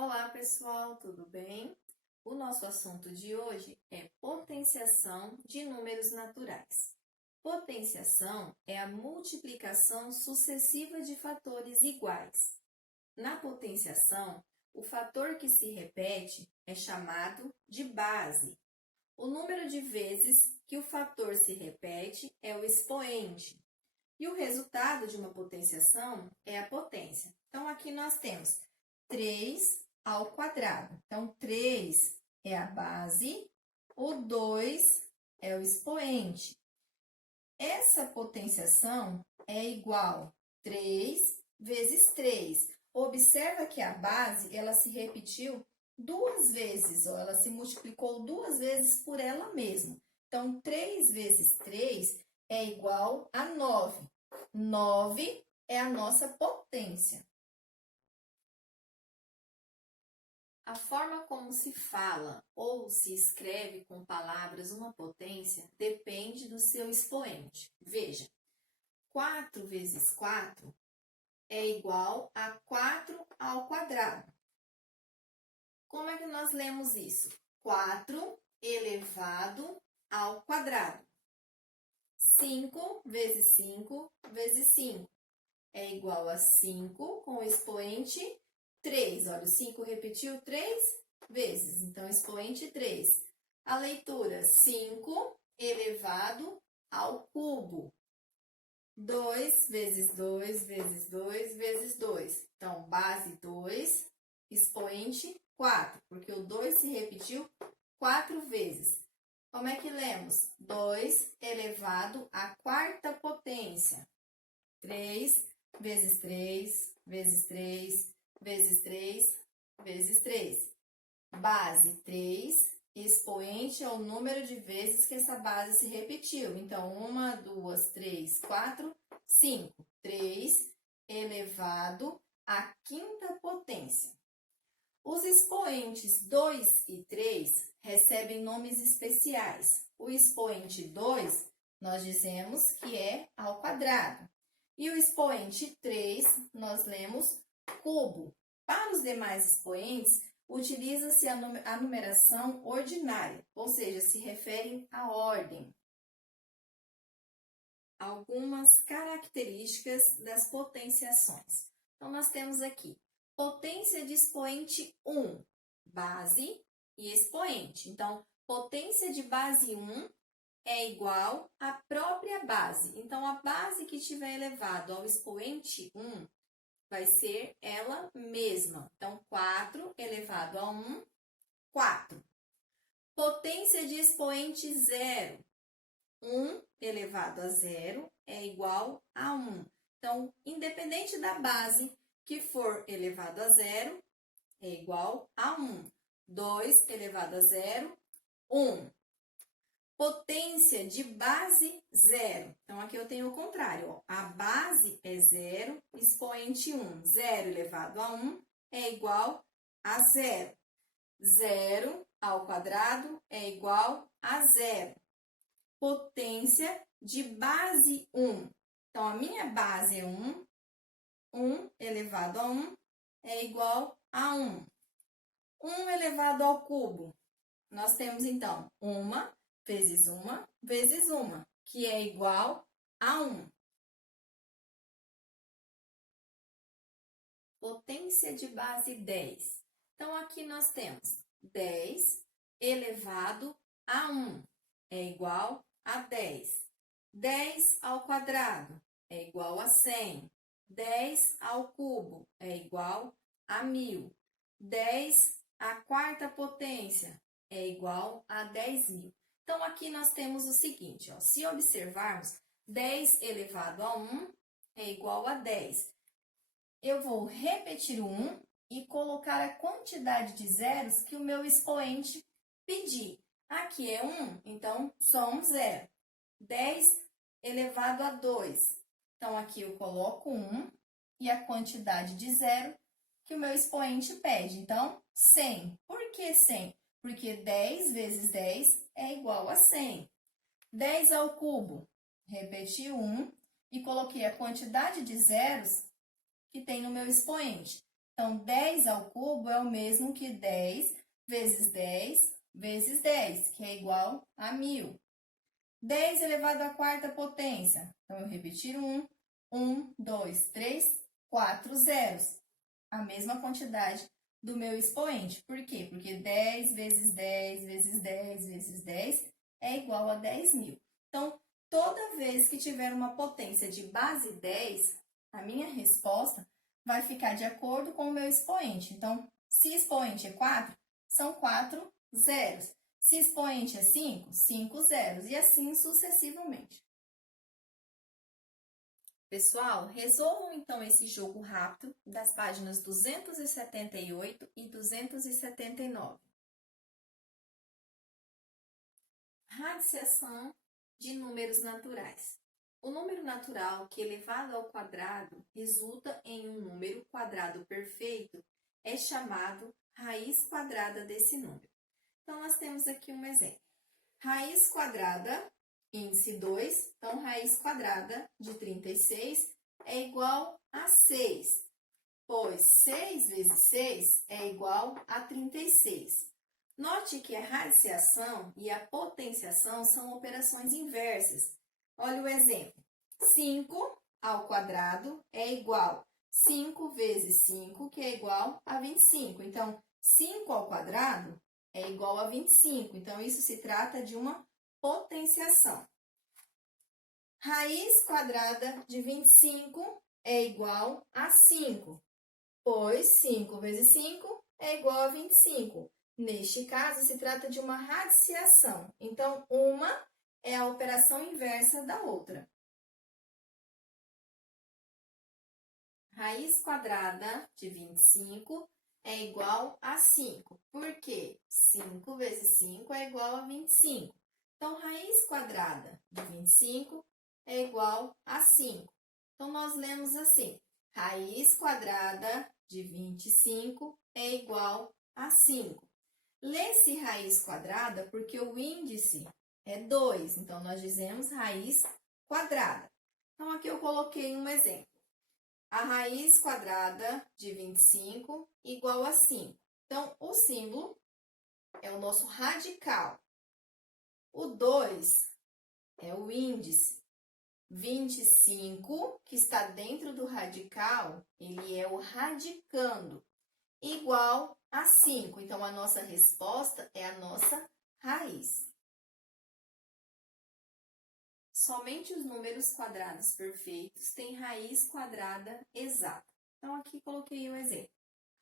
Olá, pessoal, tudo bem? O nosso assunto de hoje é potenciação de números naturais. Potenciação é a multiplicação sucessiva de fatores iguais. Na potenciação, o fator que se repete é chamado de base. O número de vezes que o fator se repete é o expoente. E o resultado de uma potenciação é a potência. Então, aqui nós temos 3 ao quadrado. Então, 3 é a base, o 2 é o expoente. Essa potenciação é igual a 3 vezes 3. Observa que a base, ela se repetiu duas vezes, ou ela se multiplicou duas vezes por ela mesma. Então, 3 vezes 3 é igual a 9. 9 é a nossa potência. A forma como se fala ou se escreve com palavras uma potência depende do seu expoente. Veja, 4 vezes 4 é igual a 4 ao quadrado. Como é que nós lemos isso? 4 elevado ao quadrado. 5 vezes 5 vezes 5 é igual a 5 com o expoente 3. Olha, o 5 repetiu 3 vezes, então expoente 3. A leitura, 5 elevado ao cubo. 2 vezes 2 vezes 2 vezes 2. Então, base 2, expoente 4, porque o 2 se repetiu 4 vezes. Como é que lemos? 2 elevado à quarta potência. 3 vezes 3 vezes 3 vezes 3 vezes 3. Base 3, expoente é o número de vezes que essa base se repetiu. Então, 1, 2, 3, 4, 5. 3 elevado à quinta potência. Os expoentes 2 e 3 recebem nomes especiais. O expoente 2, nós dizemos que é ao quadrado. E o expoente 3, nós lemos cubo. Para os demais expoentes, utiliza-se a numeração ordinária, ou seja, se referem à ordem. Algumas características das potenciações. Então, nós temos aqui potência de expoente 1, base e expoente. Então, potência de base 1 é igual à própria base. Então, a base que tiver elevado ao expoente 1 vai ser ela mesma. Então, 4 elevado a 1, 4. Potência de expoente 0. 1 elevado a 0 é igual a 1. Então, independente da base que for elevado a 0, é igual a 1. 2 elevado a 0, 1. Potência de base 0. Então, aqui eu tenho o contrário. Ó. A base é 0, expoente 1. 0 elevado a 1 é igual a 0. 0 ao quadrado é igual a 0. Potência de base 1. Então, a minha base é 1. 1 elevado a 1 é igual a 1. 1 elevado ao cubo. Nós temos, então, 1 vezes 1 vezes 1, que é igual a 1. Potência de base 10. Então, aqui nós temos 10 elevado a 1 é igual a 10. 10 ao quadrado é igual a 100. 10 ao cubo é igual a 1000. 10 à quarta potência é igual a 10.000. Então, aqui nós temos o seguinte, ó, se observarmos, 10 elevado a 1 é igual a 10. Eu vou repetir o 1 e colocar a quantidade de zeros que o meu expoente pedir. Aqui é 1, então só um zero. 10 elevado a 2. Então, aqui eu coloco 1 e a quantidade de zero que o meu expoente pede. Então, 100. Por que 100? Porque 10 vezes 10 é igual a 100. 10 ao cubo. Repeti 1 e coloquei a quantidade de zeros que tem no meu expoente. Então, 10 ao cubo é o mesmo que 10 vezes 10 vezes 10, que é igual a 1000. 10 elevado à quarta potência. Então, eu repetir 1, 2, 3, 4 zeros. A mesma quantidade do meu expoente. Por quê? Porque 10 vezes 10 vezes 10 vezes 10 é igual a 10.000. Então, toda vez que tiver uma potência de base 10, a minha resposta vai ficar de acordo com o meu expoente. Então, se expoente é 4, são 4 zeros. Se expoente é 5, 5 zeros. E assim sucessivamente. Pessoal, resolvam então esse jogo rápido das páginas 278 e 279. Radiciação de números naturais. O número natural que elevado ao quadrado resulta em um número quadrado perfeito é chamado raiz quadrada desse número. Então, nós temos aqui um exemplo. Raiz quadrada, índice 2, então raiz quadrada de 36 é igual a 6, pois 6 vezes 6 é igual a 36. Note que a radiciação e a potenciação são operações inversas. Olha o exemplo. 5 ao quadrado é igual a 5 vezes 5, que é igual a 25. Então, 5 ao quadrado é igual a 25. Então, isso se trata de uma potenciação. Raiz quadrada de 25 é igual a 5, pois 5 vezes 5 é igual a 25. Neste caso, se trata de uma radiciação. Então, uma é a operação inversa da outra. Raiz quadrada de 25 é igual a 5. Por quê? 5 vezes 5 é igual a 25. Então, raiz quadrada de 25 é igual a 5. Então, nós lemos assim: raiz quadrada de 25 é igual a 5. Lê-se raiz quadrada porque o índice é 2. Então, nós dizemos raiz quadrada. Então, aqui eu coloquei um exemplo. A raiz quadrada de 25 igual a 5. Então, o símbolo é o nosso radical. O 2 é o índice. 25, que está dentro do radical, ele é o radicando, igual a 5. Então, a nossa resposta é a nossa raiz. Somente os números quadrados perfeitos têm raiz quadrada exata. Então, aqui coloquei o exemplo.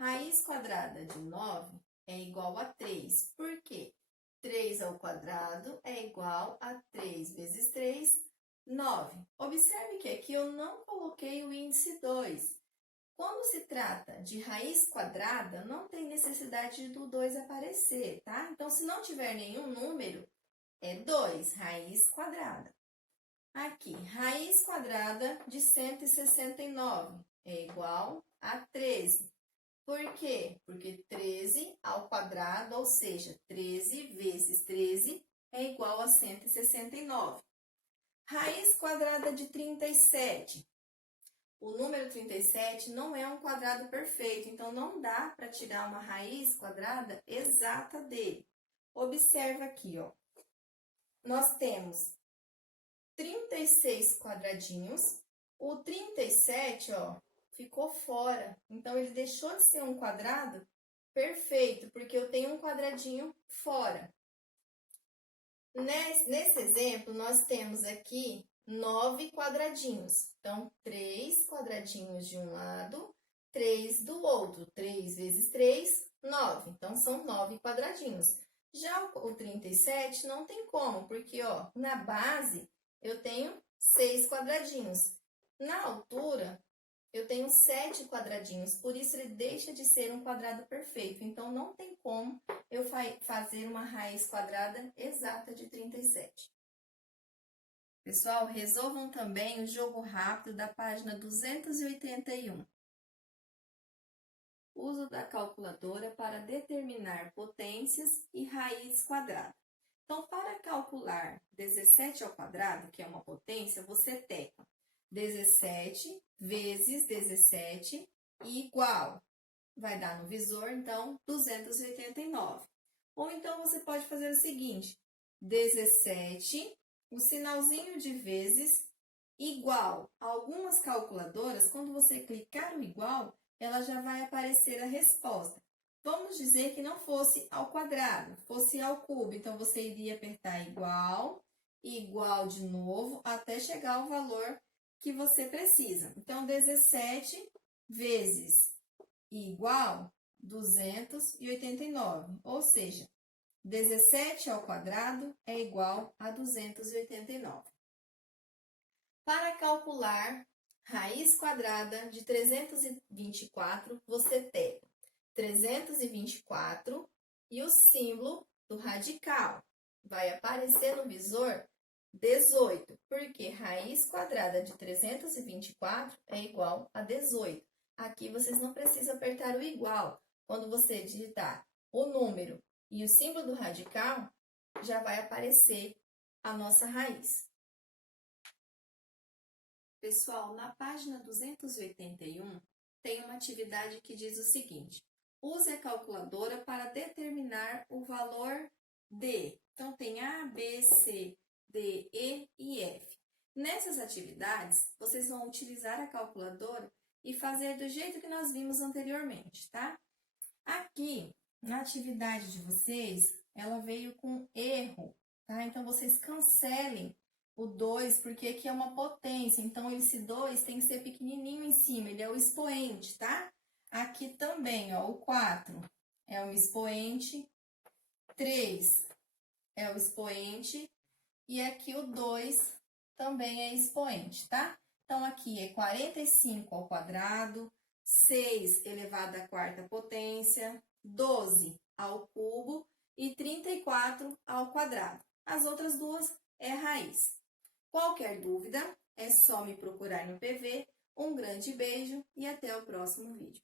Raiz quadrada de 9 é igual a 3. Por quê? 3 ao quadrado é igual a 3 vezes 3, 9. Observe que aqui eu não coloquei o índice 2. Quando se trata de raiz quadrada, não tem necessidade do 2 aparecer, tá? Então, se não tiver nenhum número, é 2, raiz quadrada. Aqui, raiz quadrada de 169 é igual a 13. Por quê? Porque 13 ao quadrado, ou seja, 13 vezes 13 é igual a 169. Raiz quadrada de 37. O número 37 não é um quadrado perfeito, então não dá para tirar uma raiz quadrada exata dele. Observa aqui, ó. Nós temos 36 quadradinhos. O 37, ó, ficou fora. Então, ele deixou de ser um quadrado perfeito, porque eu tenho um quadradinho fora. Nesse exemplo, nós temos aqui 9 quadradinhos. Então, 3 quadradinhos de um lado, 3 do outro. 3 vezes 3, 9. Então, são 9 quadradinhos. Já o 37 não tem como, porque, ó, na base eu tenho 6 quadradinhos. Na altura, eu tenho 7 quadradinhos, por isso ele deixa de ser um quadrado perfeito. Então, não tem como eu fazer uma raiz quadrada exata de 37. Pessoal, resolvam também o jogo rápido da página 281. Uso da calculadora para determinar potências e raiz quadrada. Então, para calcular 17 ao quadrado, que é uma potência, você tecla 17 vezes 17 igual. vai dar no visor, então, 289. Ou então, você pode fazer o seguinte, 17, o sinalzinho de vezes, igual. Algumas calculadoras, quando você clicar no igual, ela já vai aparecer a resposta. Vamos dizer que não fosse ao quadrado, fosse ao cubo. Então, você iria apertar igual, igual de novo, até chegar ao valor que você precisa. Então, 17 vezes igual 289, ou seja, 17 ao quadrado é igual a 289. Para calcular raiz quadrada de 324, você pega 324 e o símbolo do radical. Vai aparecer no visor 18, porque raiz quadrada de 324 é igual a 18. Aqui vocês não precisam apertar o igual. Quando você digitar o número e o símbolo do radical, já vai aparecer a nossa raiz. Pessoal, na página 281, tem uma atividade que diz o seguinte: use a calculadora para determinar o valor D. Então, tem A, B, C, D, E e F. Nessas atividades, vocês vão utilizar a calculadora e fazer do jeito que nós vimos anteriormente, tá? Aqui, na atividade de vocês, ela veio com erro, tá? Então, vocês cancelem o 2, porque aqui é uma potência, então esse 2 tem que ser pequenininho em cima, ele é o expoente, tá? Aqui também, ó, o 4 é o expoente, 3 é o expoente e aqui o 2 também é expoente, tá? Então, aqui é 45 ao quadrado, 6 elevado à quarta potência, 12 ao cubo e 34 ao quadrado. As outras duas é raiz. Qualquer dúvida, é só me procurar no PV. Um grande beijo e até o próximo vídeo.